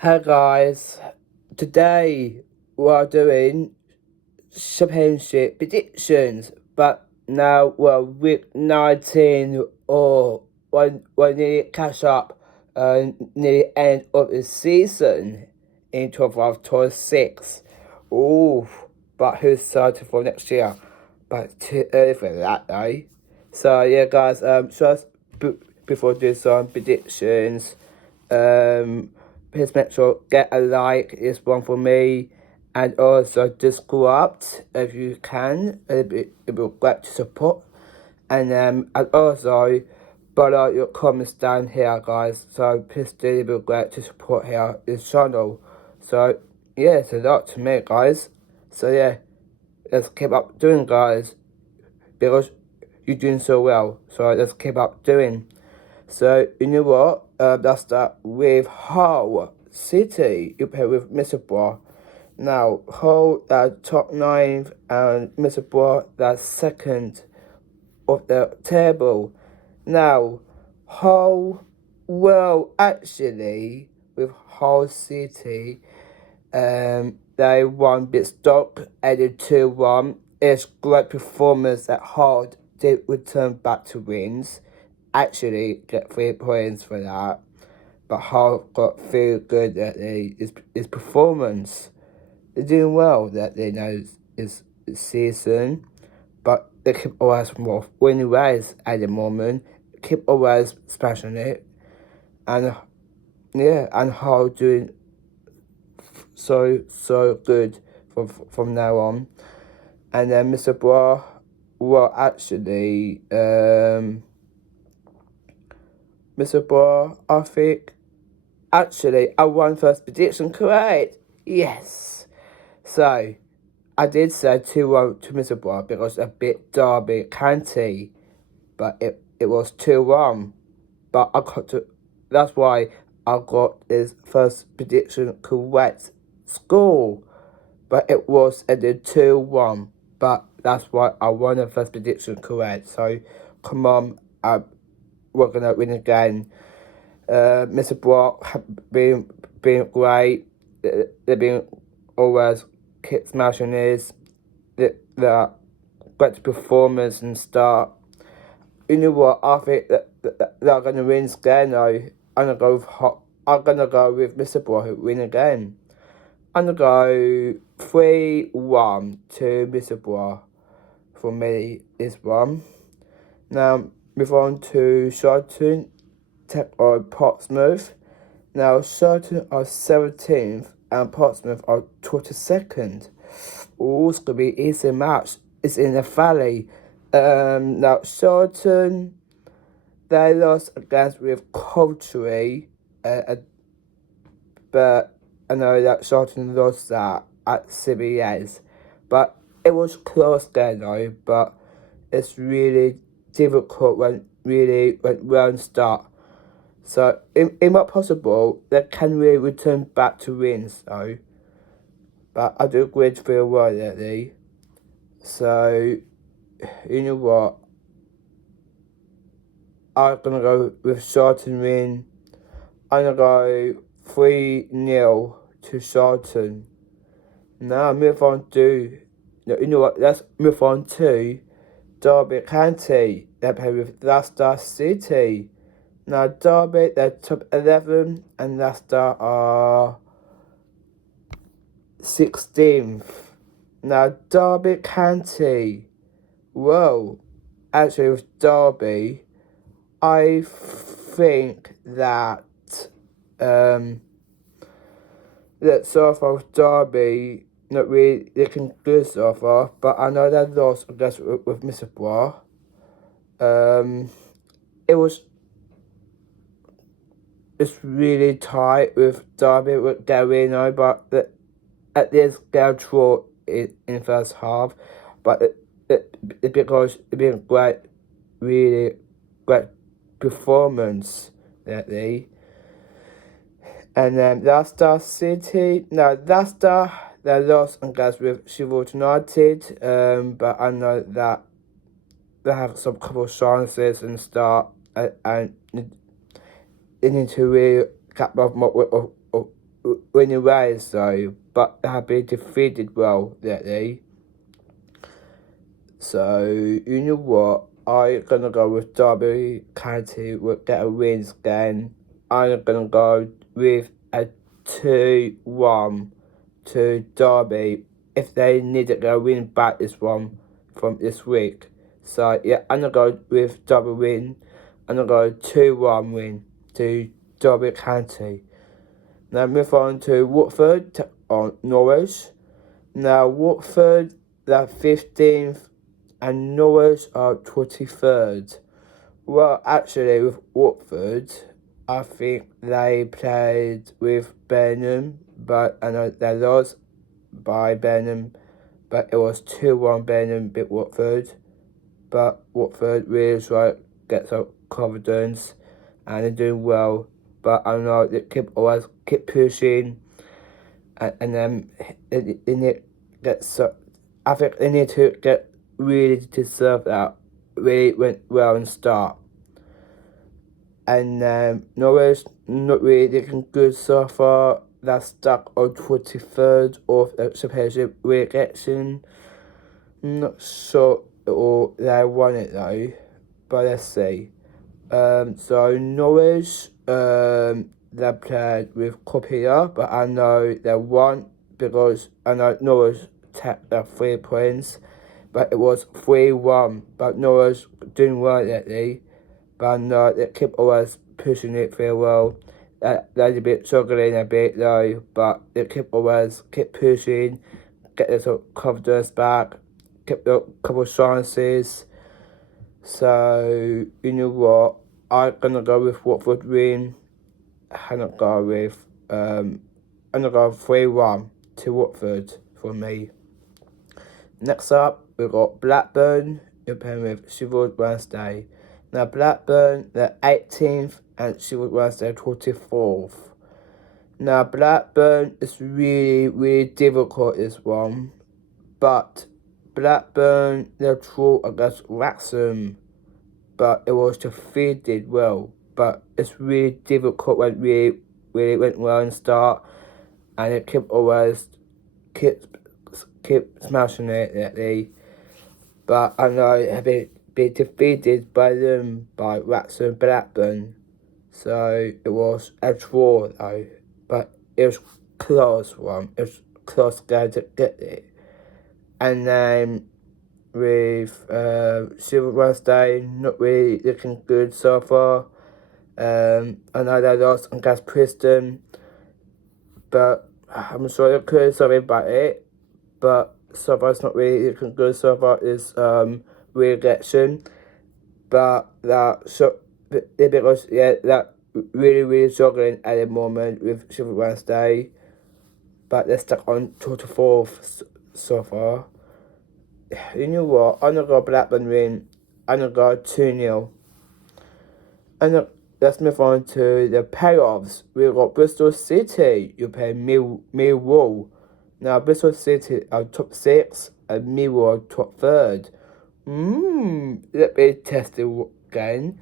Hey guys, today we're doing championship predictions, but now we're week 19 or we're nearly catch up near the end of the season in 25-26. Ooh, but who's excited for next year? But too early for that though. So yeah guys, just before doing some predictions, please make sure get a like, this one for me, and also subscribe if you can. It'd be great to support. And also follow your comments down here, guys. So please do, it'd be great to support here this channel. So yeah, it's a lot to me, guys. So yeah, let's keep up doing, guys, because you're doing so well. So let's keep up doing. So you know what? Let's start with Hull City. You play with Middlesbrough. Now Hull top 9 and Middlesbrough that's second of the table. Now Hull, well, actually with Hull City, they won bit stock added 2-1. It's great performance that Hull did return back to wins. Actually get 3 points for that. But Hull got feel good that his performance. They're doing well that they know is season. But they keep always more winning ways at the moment. Keep always smashing it. And yeah, and Hull doing so good from now on. And then Middlesbrough, well actually Middlesbrough, I think actually I won first prediction correct. Yes. So I did say 2-1 to Middlesbrough because a bit Derby County, but it was 2-1. But I got to, that's why I got this first prediction correct score. But it was ended 2-1. But that's why I won the first prediction correct. So come on, we're gonna win again. Middlesbrough have been great. They've been always keep smashing this. The great performance and start. You know what? I think that they're gonna win again. Though I'm gonna go with Middlesbrough who win again. I'm gonna go 3-1 to Middlesbrough. For me, this one. Now move on to Charlton. Take on Portsmouth. Now Charlton are 17th and Portsmouth are 22nd. Ooh, it's gonna be an easy match. It's in the valley. Now Charlton, they lost against with Coventry, but I know that Charlton lost that at CBS, but it was close game though. But it's really difficult when round start. So in what possible, they can really return back to wins though. But I do agree to feel well lately. So you know what? I'm gonna go with Charlton win. I'm gonna go 3-0 to Charlton. Now move on to, you know what? Let's move on to Derby County. They play with Leicester City. Now Derby, they're top 11 and Leicester are 16th. Now Derby County. Whoa. Actually with Derby, I think that that so far with Derby not really looking good so far, but I know they lost against with Middlesbrough. It was it's really tight with Derby with Garino, but at this game draw in the first half, but because it's been great, really great performance lately. And then Leicester City, no, Leicester, they lost against with Sheffield United, but I know that they have some couple of chances and start and they need to really cap off winning ways though, but they have been defeated well lately. So, you know what? I'm gonna go with Derby County will get a wins again. I'm gonna go with a 2-1 to Derby if they need to go win back this one from this week. So yeah, I'm gonna go with Derby win. I'm gonna go 2-1 win to Derby County. Now move on to Watford on Norwich. Now Watford, they're 15th and Norwich are 23rd. Well, actually, with Watford, I think they played with Burnham, but I know they lost by Burnham, but it was 2-1 Burnham beat Watford. But Watford really get some confidence and they're doing well. But I know they always keep pushing and then they need to get so. I think they need to get really deserve that. Really went well in start. And Norwich not really looking good so far. They're stuck on 23rd of the Championship relegation. Not sure or they won it though, but let's see. So Norwich, they played with Copia, but I know they won because I know Norwich tapped their 3 points, but it was 3-1. But Norwich doing well lately, but I know they keep always pushing it very well. They're a bit struggling a bit though, but they keep pushing, get their sort of confidence back, keep a couple of chances. So, you know what? I'm gonna go with Watford win. I'm gonna go with 3-1 to Watford for me. Next up, we've got Blackburn. You're playing with Sheffield Wednesday. Now Blackburn, they're 18th and Sheffield Wednesday 24th. Now Blackburn is really difficult this one, but Blackburn, they drew against Wrexham, but it was defeated well. But it's really difficult when really went well in start, and it keep smashing it lately. But I know it had been defeated by Wrexham Blackburn. So it was a draw though, but it was close one. It was close game to get it. And then with Sheffield Wednesday not really looking good so far. I know they lost against Preston, but I'm sure they could something about it. But so far it's not really looking good so far is reelection. But because that really struggling at the moment with Sheffield Wednesday. But they're stuck on 24th so far. You know what? I'm gonna go Blackburn win. I'm gonna go 2-0. And let's move on to the playoffs. We've got Bristol City. You play Millwall. Now Bristol City are top 6 and Millwall top 3rd. Let me test it again.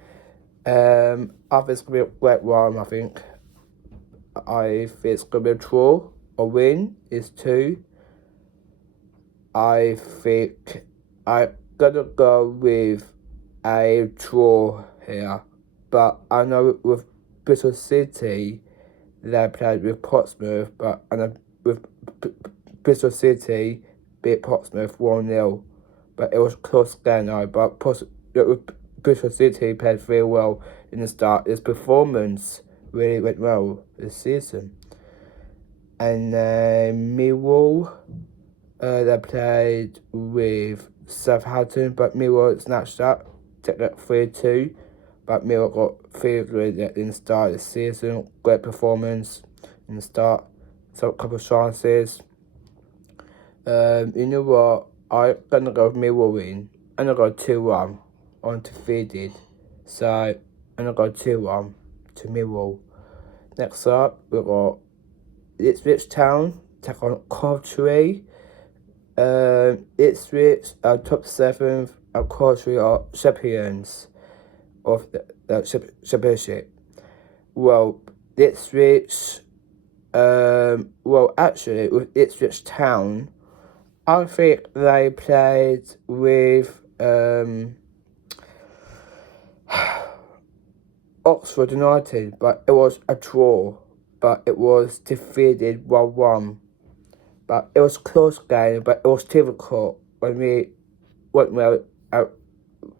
I think it's gonna be a great one. I think it's gonna be a draw. A win is 2. I think I'm gonna go with a draw here. But I know with Bristol City, they played with Portsmouth, but I know with Bristol City beat Portsmouth 1-0. But it was a close game now. But Bristol City played very well in the start. His performance really went well this season. And Millwall, they played with Southampton, but Millwall snatched up, took that 3-2. But Millwall got 3 good in the start of the season. Great performance in the start. So a couple of chances. You know what? I'm gonna go with Millwall win. I'm gonna go 2-1 on defeated. So I'm gonna go 2-1 to Millwall. Next up, we've got Ipswich Town take on Coventry. Ipswich are top 7th and Coventry are champions of the championship. Well, Ipswich well, actually, with Ipswich Town, I think they played with Oxford United, but it was a draw. But it was defeated 1-1. But it was a close game, but it was difficult when we went well,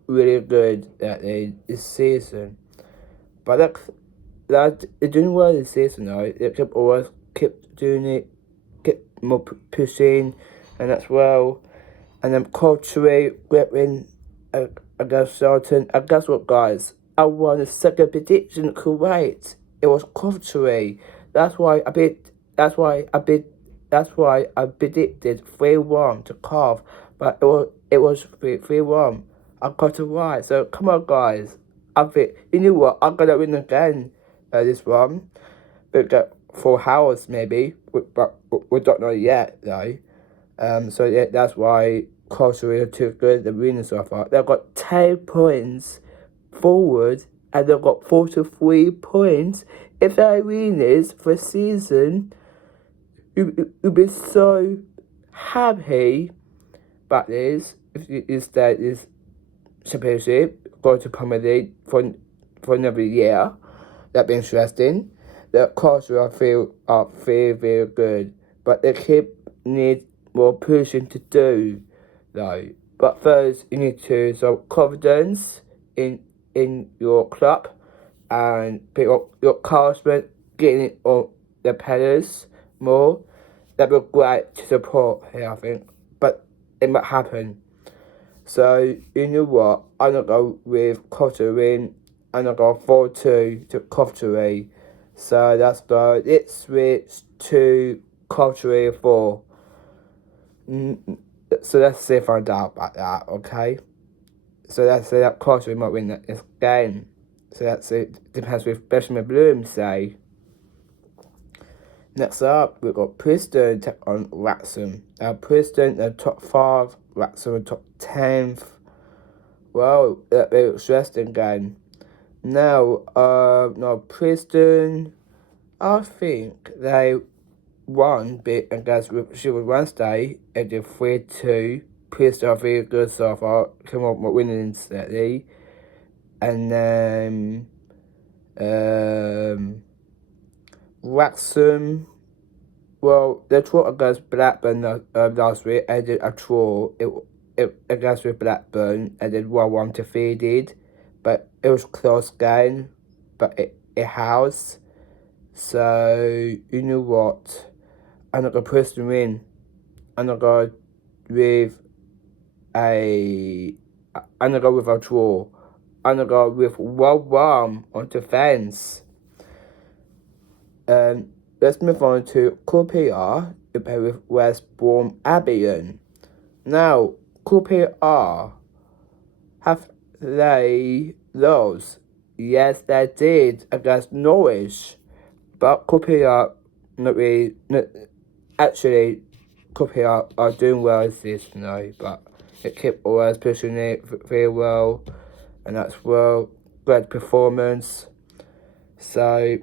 really good this season. But they're doing well this season though. They always keep doing it, keep more pushing, and that's well. And then Coventry great win against Charlton. And guess what, guys? I won the second prediction correct. It was Coventry. That's why I predicted 3-1 to Cov, but it was 3-1. I got it right. So come on, guys. I think you know what? I'm gonna win again this one, but for Howards maybe, but we don't know yet though. So yeah, that's why Coventry are too good. The winners so far. They've got 10 points forward, and they've got 43 points. If they win this for a season, you'll be so happy about this. If you stay this championship, go to Premier League for another year, that'd be interesting. The culture I feel are very, very good, but the kid needs more pushing to do though. But first, you need to show confidence in your club and pick up your encouragement, getting it on the players more. That'd be great to support here, I think. But it might happen. So, you know what? I'm going to go with Coventry. I'm going to go 4-2 to Coventry. So that's good. Let's switch to Coventry 4. So let's see if I doubt about that, okay? So let's say that Coventry might win this game. So that's it. Depends with Benjamin Bloom say. Next up, we've got Preston take on Wrexham. Now, Preston are top 5, Wrexham are top 10th. Well, that'll be an interesting game. Now, Preston, I think they won bit against Sheffield Wednesday and did 3-2. Preston are very good so far, come on with winning steadily. And then, Wrexham, well, the draw against Blackburn last week ended a draw. It against with Blackburn and then 1-1 defeated, but it was a close game, but it has. So you know what? I'm not gonna Preston win. I'm not gonna with a draw. I'm gonna go with 1-1 on defence. Let's move on to QPR to play with West Brom Albion. Now, QPR, have they lost? Yes, they did against Norwich. But QPR, actually, QPR are doing well this season, but they keep always pushing it very well. And that's well, great performance. So,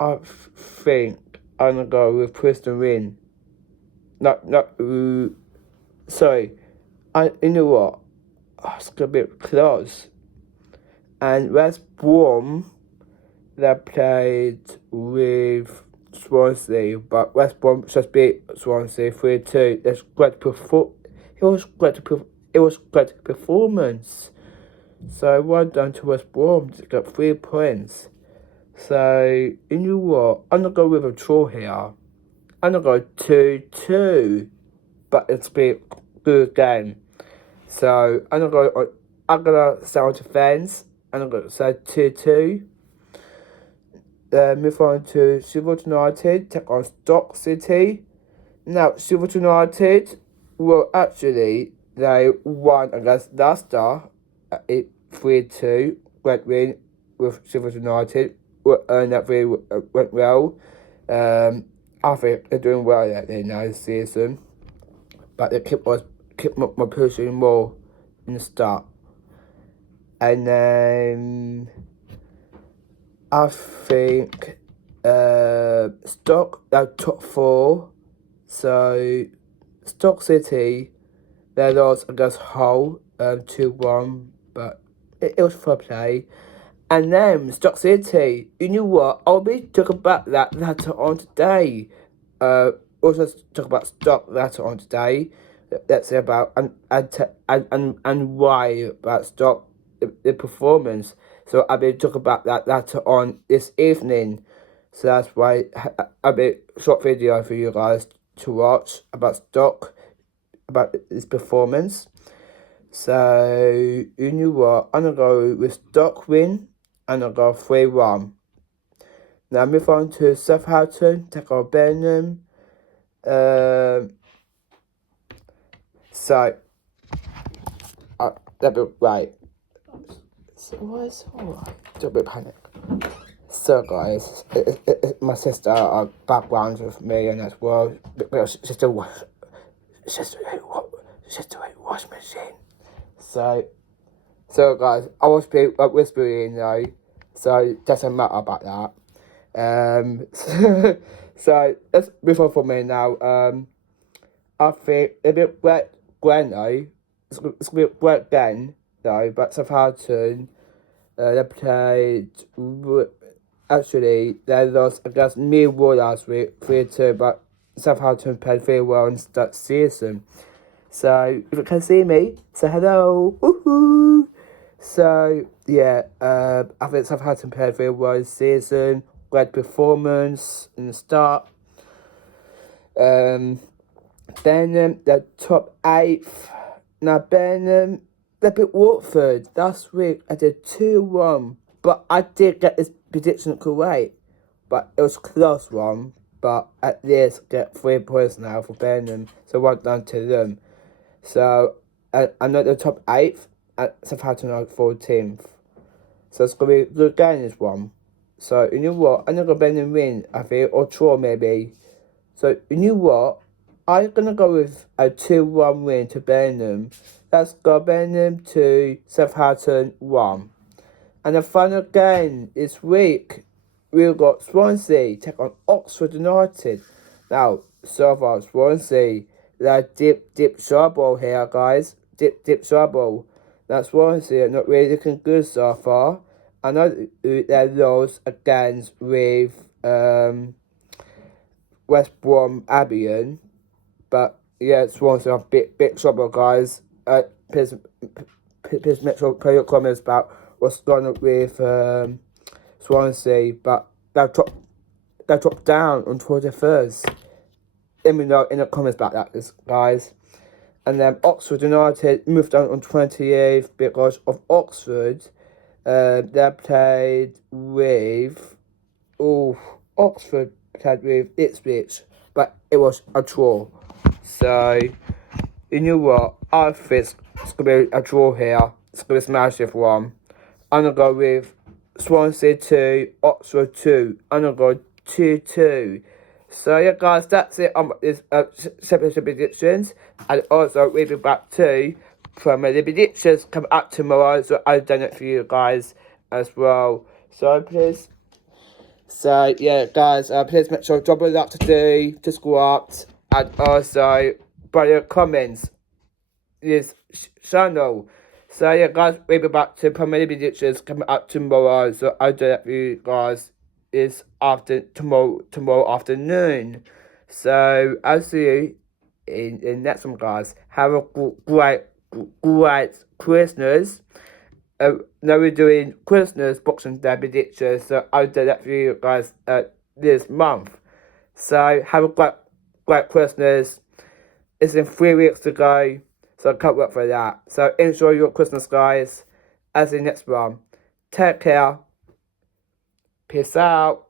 I think I'm gonna go with Preston win. You know what? Oh, it's gonna be close. And West Brom, they played with Swansea, but West Brom just beat Swansea 3-2. It was great performance. So well done to West Brom to get 3 points. So you know what? I'm gonna go with a draw here. I'm gonna go 2-2, but it's been a good game. So I'm gonna say on defence. I'm gonna say 2-2. Move on to Sheffield United take on Stoke City. Now Sheffield United, well actually they won against Leicester at 3-2. Great win with Sheffield United. That really went well. I think they're doing well this season, but they keep pushing more in the start. And then I think Stock top four. So Stock City, they lost against Hull 2-1, but it was fair play. And then Stock City, you know what? I'll be talking about that later on today. Also talk about Stock later on today. Let's say about and why about Stock the performance. So I'll be talking about that later on this evening. So that's why I'll be short video for you guys to watch about Stock, about his performance. So you know what? I'm gonna go with Stock win. I'm gonna go 3-1. Now move on to Southampton, take on Birmingham. So that'd be right. So what's alright? Don't be panic. So guys, my sister background with me and as well. Sister wash machine. So guys, I was whispering though, so it doesn't matter about that. So let's move on for me now. I think it'll be Gwen though. It's gonna be great again though, but Southampton they played. Actually, they lost against Millwall last week 3-2, but Southampton played very well in that season. So if you can see me, say hello. Woohoo! So yeah, I think Southampton played very well this season. Great performance in the start. Birmingham, the top 8th. Now Birmingham, they beat Watford last week. I did 2-1, but I did get this prediction correct. But it was a close one. But at least get 3 points now for Birmingham. So well done to them. So I know the top 8th at Southampton are 14th. So it's gonna be a good game this one. So you know what? I'm gonna go Birmingham win, I think, or draw maybe. So you know what? I'm gonna go with a 2-1 win to Birmingham. Let's go Birmingham 2, Southampton 1. And the final game this week, we've got Swansea take on Oxford United. Now, so far Swansea, they're deep trouble here, guys. Deep trouble. Now Swansea are not really looking good so far. I know they lost against with West Brom Albion, but yeah, Swansea are big trouble, guys. Please make sure put your comments about what's going on with Swansea, but they dropped down on 21st. Let me know in the comments about that, guys. And then Oxford United moved down on 28th because of Oxford. They played with Oxford played with Ipswich, but it was a draw. So you know what? I think it's gonna be a draw here. It's gonna be a massive one. I'm gonna go with Swansea 2, Oxford 2. I'm gonna go 2-2. So yeah, guys, that's it on this championship predictions, and also we'll be back to Premier League predictions come up tomorrow. So I've done it for you guys as well. So please, yeah, guys, please make sure drop a like today, subscribe, and also by your comments this channel. So yeah, guys, we'll be back to Premier League predictions coming up tomorrow. So I'll do that for you guys. Is tomorrow afternoon. So I'll see you in the next one, guys. Have a great Christmas. Now we're doing Christmas Boxing Day predictions, so I'll do that for you guys this month. So have a great Christmas. It's in 3 weeks to go, so I can't wait for that. So enjoy your Christmas, guys. I'll see you next one. Take care. Peace out.